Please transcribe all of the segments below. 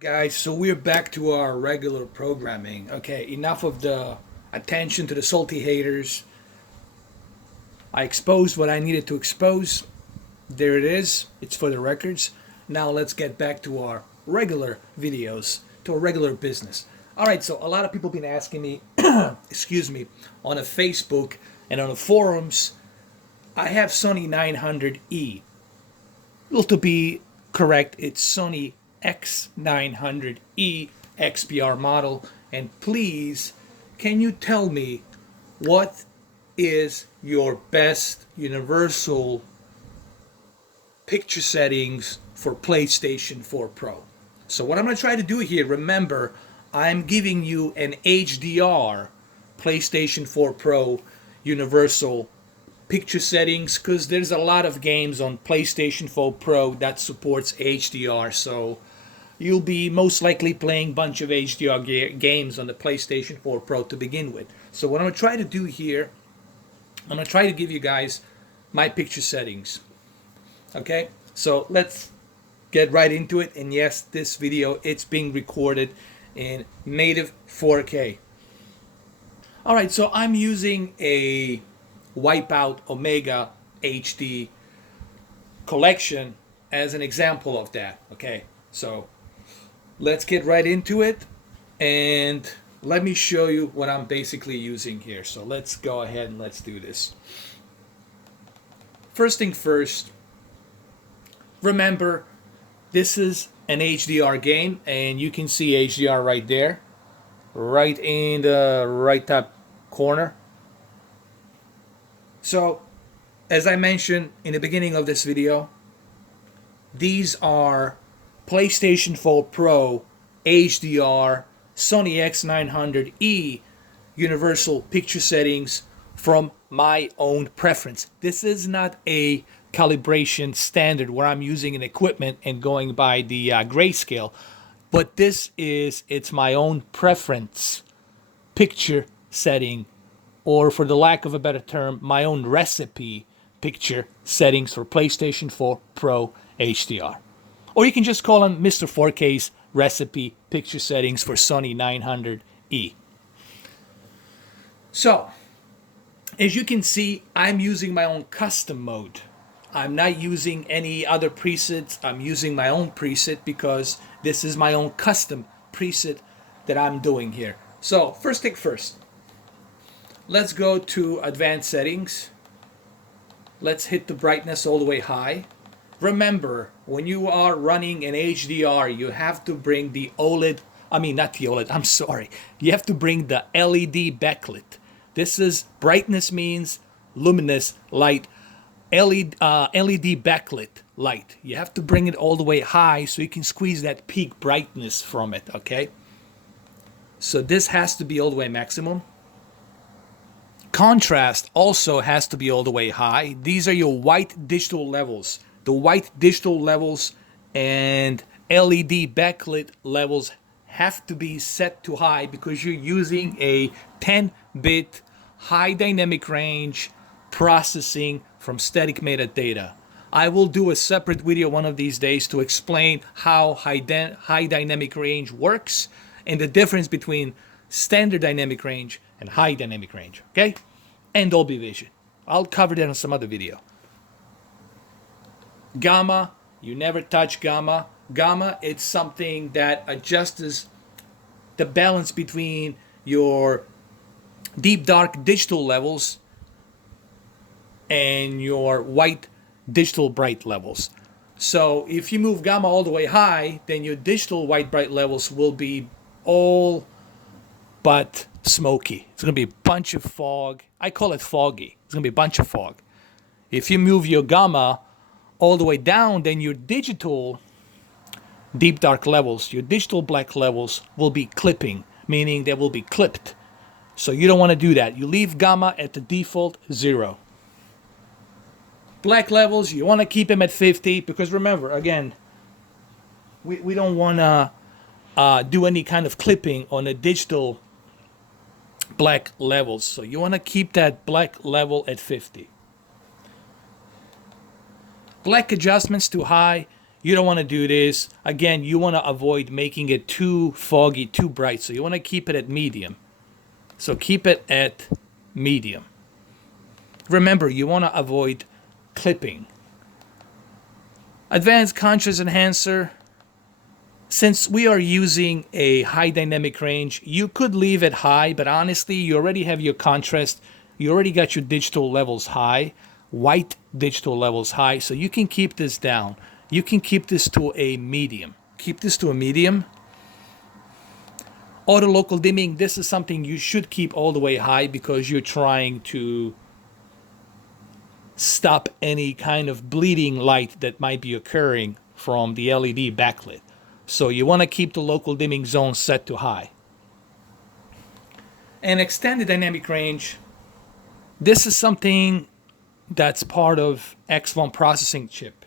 Guys, so we're back to our regular programming. Okay, enough of the attention to the salty haters. I exposed what I needed to expose. There it is. It's for the records. Now let's get back to our regular videos, to our regular business. All right, so a lot of people have been asking me, excuse me, on a Facebook and on the forums. I have Sony 900e. Well, to be correct, it's Sony X900e XPR model. And please, can you tell me what is your best universal picture settings for PlayStation 4 Pro? So what I'm going to try to do here, remember, I'm giving you an HDR PlayStation 4 Pro universal picture settings because there's a lot of games on PlayStation 4 Pro that supports HDR. So you'll be most likely playing a bunch of HDR games on the PlayStation 4 Pro to begin with. So what I'm going to try to do here, I'm going to try to give you guys my picture settings. Okay, so let's get right into it. And yes, this video, it's being recorded in native 4K. All right, so I'm using a Wipeout Omega HD collection as an example of that. Okay, so let's get right into it and let me show you what I'm basically using here. So let's go ahead and let's do this. First thing first, remember this is an HDR game and you can see HDR right there, right in the right top corner. So as I mentioned in the beginning of this video, these are PlayStation 4 Pro HDR Sony X900e universal picture settings from my own preference. This is not a calibration standard where I'm using an equipment and going by the grayscale, but it's my own preference picture setting, or for the lack of a better term, my own recipe picture settings for PlayStation 4 Pro HDR. Or you can just call them Mr. 4K's recipe picture settings for Sony 900e. So, as you can see, I'm using my own custom mode. I'm not using any other presets. I'm using my own preset because this is my own custom preset that I'm doing here. So, first thing first. Let's go to advanced settings. Let's hit the brightness all the way high. Remember, when you are running an HDR, you have to bring the OLED, not the OLED, I'm sorry. You have to bring the LED backlit. This is, brightness means luminous light, LED backlit light. You have to bring it all the way high so you can squeeze that peak brightness from it, okay? So this has to be all the way maximum. Contrast also has to be all the way high. These are your white digital levels. The white digital levels and LED backlit levels have to be set to high because you're using a 10-bit high dynamic range processing from static metadata. I will do a separate video one of these days to explain how high dynamic range works and the difference between standard dynamic range and high dynamic range, okay? And Dolby Vision. I'll cover that in some other video. Gamma, you never touch gamma. Gamma, it's something that adjusts the balance between your deep dark digital levels and your white digital bright levels. So if you move gamma all the way high, then your digital white bright levels will be all but smoky. It's going to be a bunch of fog. I call it foggy. It's going to be a bunch of fog. If you move your gamma all the way down, then your digital deep dark levels, your digital black levels will be clipping, meaning they will be clipped. So you don't want to do that. You leave gamma at the default 0. Black levels, you want to keep them at 50 because remember, again, we don't want to do any kind of clipping on the digital black levels. So you want to keep that black level at 50. Black adjustments too high, You don't want to do this. Again, you want to avoid making it too foggy, too bright. So you want to keep it at medium. So keep it at medium. Remember, you want to avoid clipping. Advanced contrast enhancer. Since we are using a high dynamic range, you could leave it high, but honestly, you already have your contrast. You already got your digital levels high, white digital levels high, so you can keep this down. You can keep this to a medium. Keep this to a medium. Auto local dimming, this is something you should keep all the way high because you're trying to stop any kind of bleeding light that might be occurring from the LED backlit. So you want to keep the local dimming zone set to high. And extended dynamic range, this is something that's part of X1 processing chip.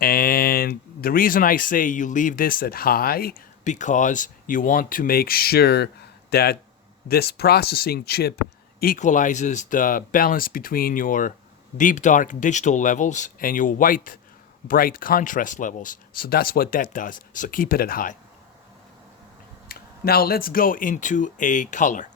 And the reason I say you leave this at high, because you want to make sure that this processing chip equalizes the balance between your deep dark digital levels and your white bright contrast levels. So that's what that does. So keep it at high. Now let's go into a color.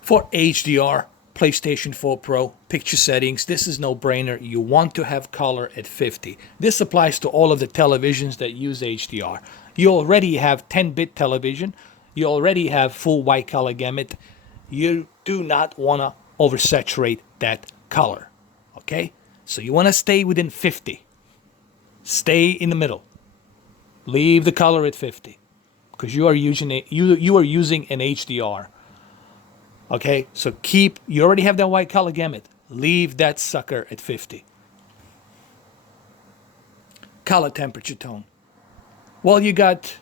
For HDR, PlayStation 4 Pro, picture settings, this is no brainer. You want to have color at 50. This applies to all of the televisions that use HDR. You already have 10-bit television. You already have full white color gamut. You do not want to oversaturate that color. Okay? So you want to stay within 50. Stay in the middle. Leave the color at 50 because you are using an HDR. Okay, so you already have that white color gamut. Leave that sucker at 50. Color temperature tone. Well, you got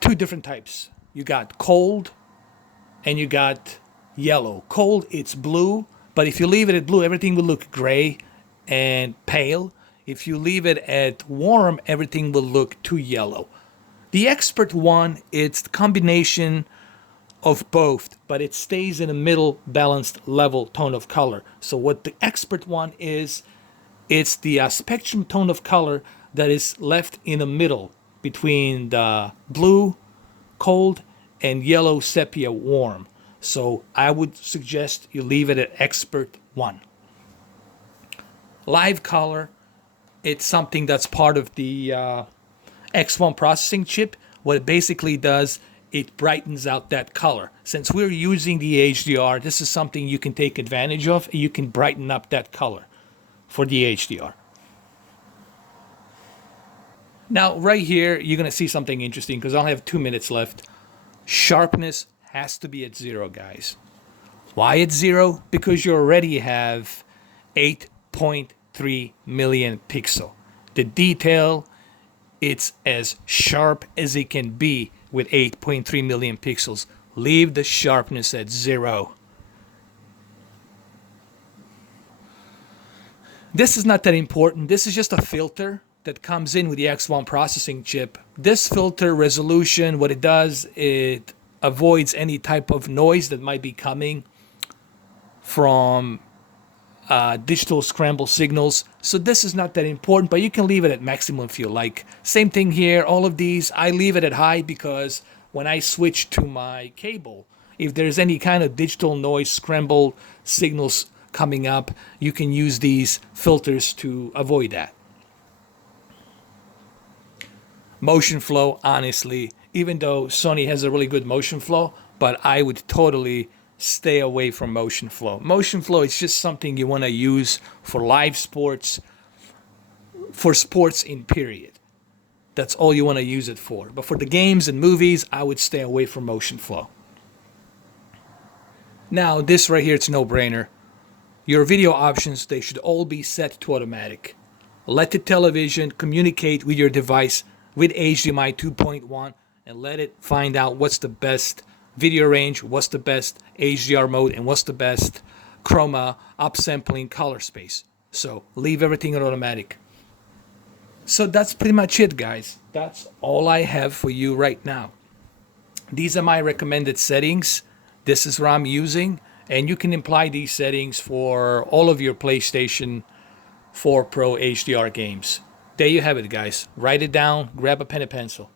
two different types. You got cold and you got yellow. Cold, it's blue. But if you leave it at blue, everything will look gray and pale. If you leave it at warm, everything will look too yellow. The expert one, it's the combination of both, but it stays in a middle balanced level tone of color. So what the expert one is, it's the spectrum tone of color that is left in the middle between the blue, cold, and yellow sepia warm. So I would suggest you leave it at expert 1. Live color, it's something that's part of the X1 processing chip. What it basically does, it brightens out that color. Since we're using the HDR, this is something you can take advantage of. You can brighten up that color for the HDR. Now, right here, you're going to see something interesting because I only have 2 minutes left. Sharpness has to be at 0, guys. Why at 0? Because you already have 8.3 million pixel. The detail, it's as sharp as it can be with 8.3 million pixels. Leave the sharpness at 0. This is not that important. This is just a filter that comes in with the X1 processing chip. This filter resolution, what it does, it avoids any type of noise that might be coming from digital scramble signals. So this is not that important, but you can leave it at maximum if you like. Same thing here, all of these, I leave it at high because when I switch to my cable, if there's any kind of digital noise scramble signals coming up, you can use these filters to avoid that. Motion flow, honestly, even though Sony has a really good motion flow, but I would totally stay away from motion flow. Motion flow is just something you want to use for live sports, for sports in period. That's all you want to use it for. But for the games and movies, I would stay away from motion flow. Now, this right here, it's no-brainer. Your video options, they should all be set to automatic. Let the television communicate with your device with HDMI 2.1 and let it find out what's the best video range, what's the best HDR mode, and what's the best chroma, upsampling, color space. So leave everything on automatic. So that's pretty much it, guys. That's all I have for you right now. These are my recommended settings. This is what I'm using, and you can apply these settings for all of your PlayStation 4 Pro HDR games. There you have it, guys. Write it down, grab a pen and pencil.